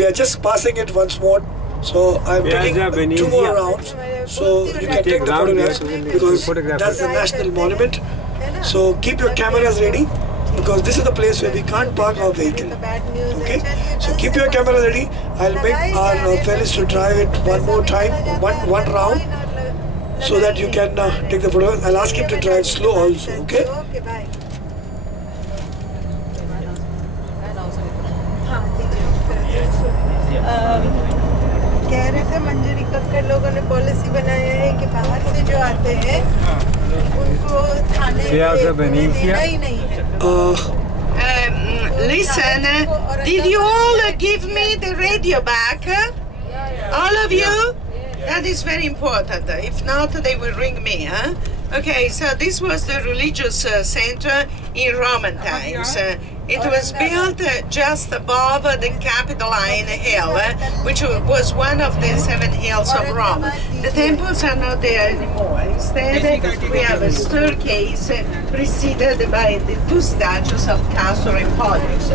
we are just passing it once more. So I'm taking 2 more rounds. So you can take the photographs because that's the national monument. So keep your cameras ready because this is the place where we can't park our vehicle. Okay? So keep your camera ready. I'll make our fellows to drive it one more time, one round, so that you can take the photo. I'll ask him to drive slow also. Okay? Okay, bye. कह रहे थे मंजरी कक्कड़ लोगों ने policy बनाया है कि बाहर से जो आते हैं उनको थाने में देना ही नहीं है। Listen, did you all give me the radio back? All of you? That is very important. If not, they will ring me. Huh? Okay, so this was the religious center in Roman times. It was built just above the Capitoline Hill, which was one of the 7 hills of Rome. The temples are not there anymore. Instead, we have a staircase preceded by the 2 statues of Castor and Pollux.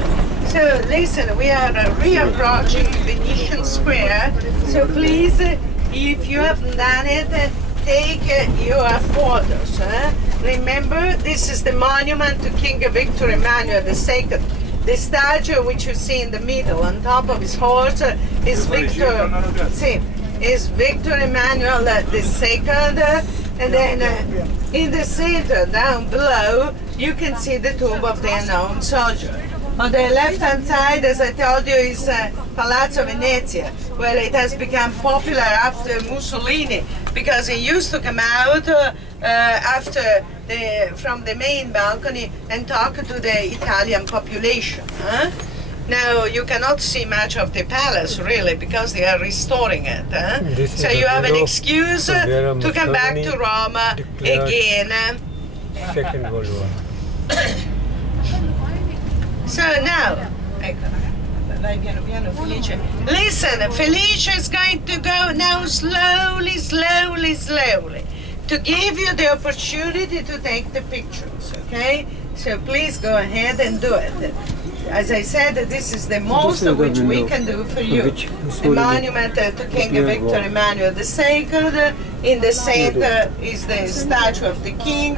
So listen, we are reapproaching Venetian Square. So please, if you haven't done it, take your photos. Remember, this is the monument to King Victor Emmanuel II. The statue which you see in the middle, on top of his horse, is Victor Emmanuel II. And then in the center, down below, you can see the tomb of the unknown soldier. On the left-hand side, as I told you, is Palazzo Venezia, where it has become popular after Mussolini, because he used to come out from the main balcony and talk to the Italian population. Huh? Now, you cannot see much of the palace, really, because they are restoring it. Huh? So you have an excuse to come back to Rome again. Second World War. So now, listen, Felice is going to go now slowly, to give you the opportunity to take the pictures, okay? So please go ahead and do it. As I said, this is the most of which we can do for you. The monument to King Victor Emmanuel II. In the center is the statue of the king.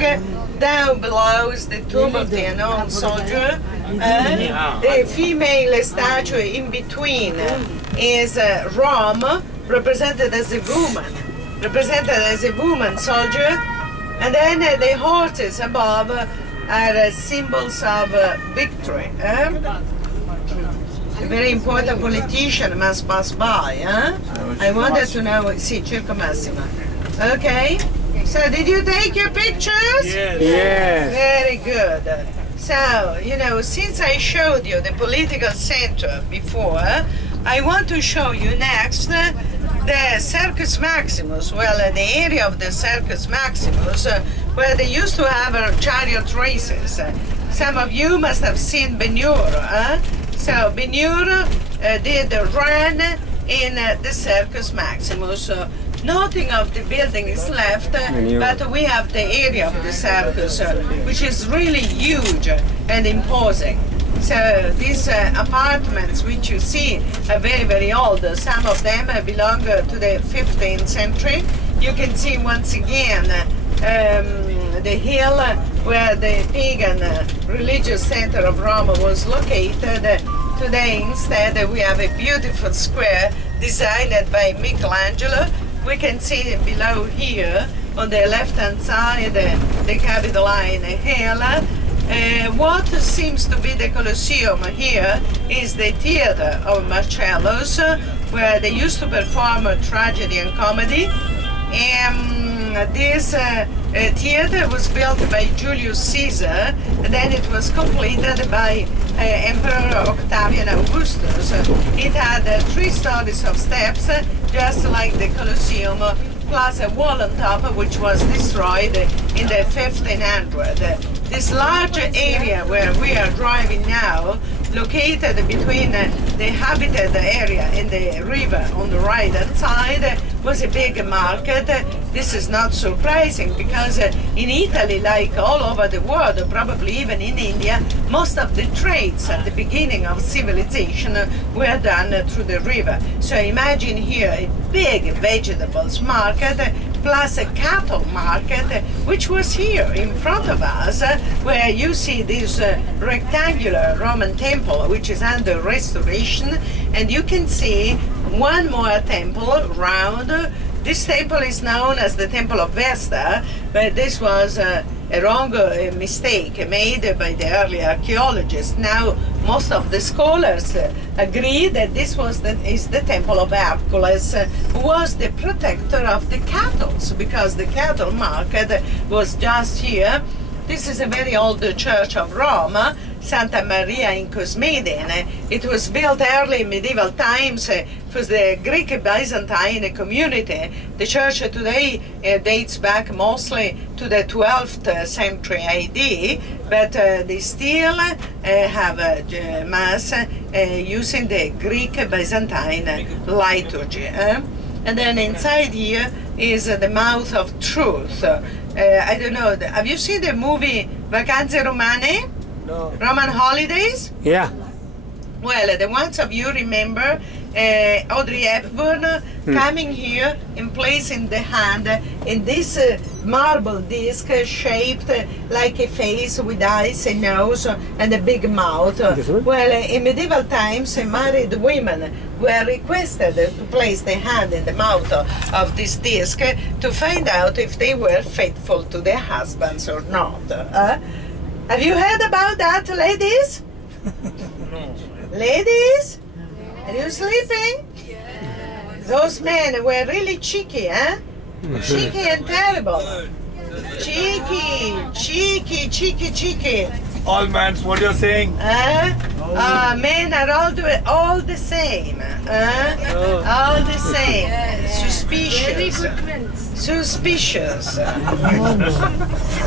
Down below is the tomb of the unknown soldier. The female statue in between is Rome, represented as a woman soldier. And then the horses above are symbols of victory. A very important politician must pass by. I wanted to know, Circo Massimo. Okay, so did you take your pictures? Yes. Yes. Very good. So, you know, since I showed you the political center before, I want to show you next the Circus Maximus, well, the area of the Circus Maximus, where they used to have chariot races. Some of you must have seen Ben-Hur. So Ben-Hur did run in the Circus Maximus. Nothing of the building is left, but we have the area of the circus, which is really huge and imposing. So these apartments which you see are very, very old. Some of them belong to the 15th century. You can see once again the hill where the pagan religious center of Rome was located. Today instead we have a beautiful square designed by Michelangelo. We can see below here on the left-hand side the Capitoline Hill. What seems to be the Colosseum here is the theater of Marcellus, where they used to perform tragedy and comedy. This theater was built by Julius Caesar, and then it was completed by Emperor Octavian Augustus. It had 3 stories of steps, just like the Colosseum, plus a wall on top, which was destroyed in the 1500. This large area where we are driving now, located between the habited area in the river on the right hand side was a big market. This is not surprising because in Italy, like all over the world, probably even in India, most of the trades at the beginning of civilization were done through the river. So imagine here a big vegetables market plus a cattle market, which was here in front of us, where you see this rectangular Roman temple, which is under restoration, and you can see one more temple round. This temple is known as the Temple of Vesta, but this was a wrong mistake made by the early archaeologists. Now most of the scholars agree that this is the Temple of Hercules, who was the protector of the cattle, because the cattle market was just here. This is a very old church of Rome, Santa Maria in Cosmedene. It was built early medieval times for the Greek Byzantine community. The church today dates back mostly to the 12th century AD, but they still have Mass using the Greek Byzantine liturgy. And then inside here is the Mouth of Truth. I don't know, have you seen the movie Vacanze Romane? No. Roman holidays? Yeah. Well, the ones of you remember Audrey Hepburn coming here and placing the hand in this marble disc shaped like a face with eyes, a nose, and a big mouth. Well, in medieval times, married women were requested to place their hand in the mouth of this disc to find out if they were faithful to their husbands or not. Have you heard about that, ladies? No. Ladies? Are you sleeping? Those men were really cheeky, huh? Cheeky and terrible. Cheeky, cheeky, cheeky, cheeky. All man's what you're saying? Men are all the same. All the same. Suspicious. Suspicious.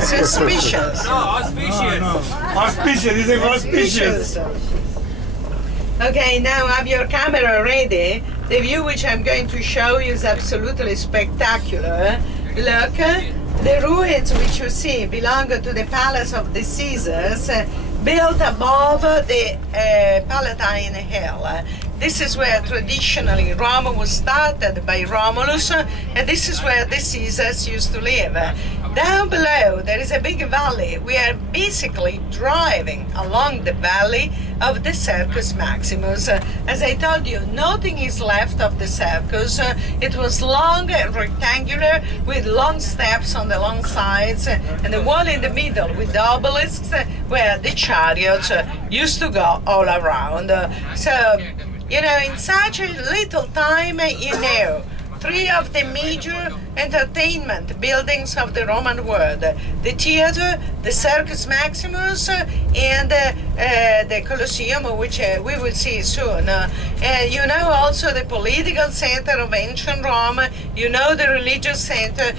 Suspicious. No, auspicious. Auspicious, he's saying auspicious. Okay, now have your camera ready. The view which I'm going to show you is absolutely spectacular. Look, the ruins which you see belong to the palace of the Caesars, built above the Palatine Hill. This is where traditionally Rome was started by Romulus, and this is where the Caesars used to live. Down below there is a big valley. We are basically driving along the valley of the Circus Maximus. As I told you, nothing is left of the circus. It was long and rectangular with long steps on the long sides and the wall in the middle with the obelisks where the chariots used to go all around. So, you know, in such a little time, you know, three of the major entertainment buildings of the Roman world: the theater, the Circus Maximus, and the Colosseum, which we will see soon. You know also the political center of ancient Rome, you know the religious center.